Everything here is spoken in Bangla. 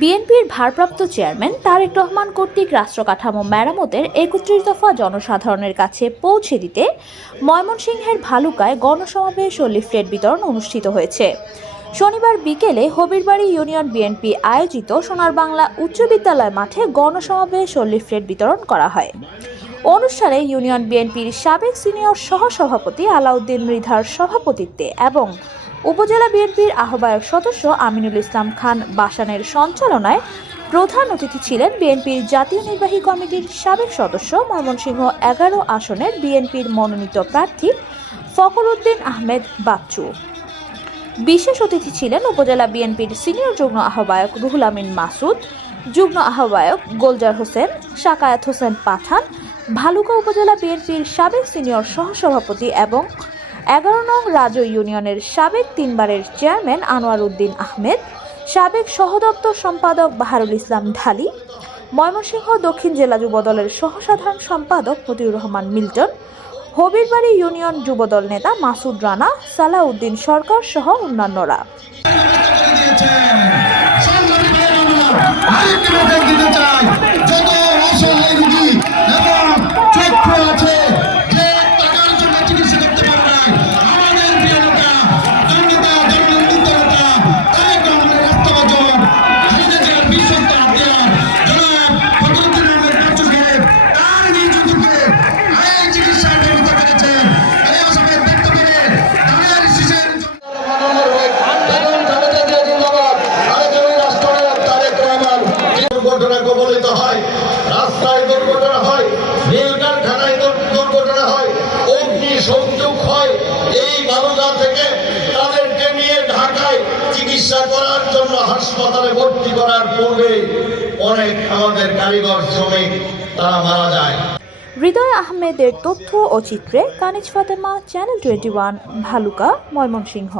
বিএনপির ভারপ্রাপ্ত চেয়ারম্যান তারেক রহমান কর্তৃক রাষ্ট্র কাঠামো মেরামতের একত্রিশ দফা জনসাধারণের কাছে পৌঁছে দিতে ময়মনসিংহের ভালুকায় গণসমাবেশ ও লিফলেট বিতরণ অনুষ্ঠিত হয়েছে। শনিবার বিকেলে হবিরবাড়ি ইউনিয়ন বিএনপি আয়োজিত সোনার বাংলা উচ্চ বিদ্যালয় মাঠে গণসমাবেশ ও লিফলেট বিতরণ করা হয়। অনুষ্ঠানে ইউনিয়ন বিএনপির সাবেক সিনিয়র সহসভাপতি আলাউদ্দিন মৃধার সভাপতিত্বে এবং উপজেলা বিএনপির আহ্বায়ক সদস্য আমিনুল ইসলাম খান বাসানের সঞ্চালনায় প্রধান অতিথি ছিলেন বিএনপির জাতীয় নির্বাহী কমিটির সাবেক সদস্য ময়মনসিংহ এগারো আসনের বিএনপির মনোনীত প্রার্থী ফখর উদ্দিন আহমেদ বাচ্চু। বিশেষ অতিথি ছিলেন উপজেলা বিএনপির সিনিয়র যুগ্ম আহ্বায়ক রুহুল আমিন মাসুদ, যুগ্ম আহ্বায়ক গোলজার হোসেন, শাকায়াত হোসেন পাঠান, ভালুকা উপজেলা বিএনপির সাবেক সিনিয়র সহসভাপতি এবং এগারো নং রাজ ইউনিয়নের সাবেক তিনবারের চেয়ারম্যান আনোয়ার উদ্দিন আহমেদ, সাবেক সহদপ্তর সম্পাদক বাহারুল ইসলাম ঢালি, ময়মনসিংহ দক্ষিণ জেলা যুবদলের সহসাধারণ সম্পাদক মতিউর রহমান মিল্টন, হবিরবাড়ি ইউনিয়ন যুবদল নেতা মাসুদ রানা, সালাউদ্দিন সরকার সহ অন্যান্যরা। কবলিত হয়, রাস্তায় দুর্ঘটনা হয় রেল কারখানায় দুর্ঘটনা হয়, অগ্নি সংযোগ হয়, এই বালুকা থেকে তাদেরকে নিয়ে ঢাকায় চিকিৎসা করার জন্য হাসপাতালে ভর্তি করার পূর্বে অনেক আমাদের কারিগর শ্রমিক তারা মারা যায়। হৃদয় আহমেদের তথ্য ও চিত্রে Kaniz Fatema, channel twenty one, Bhaluka, Mymensingh.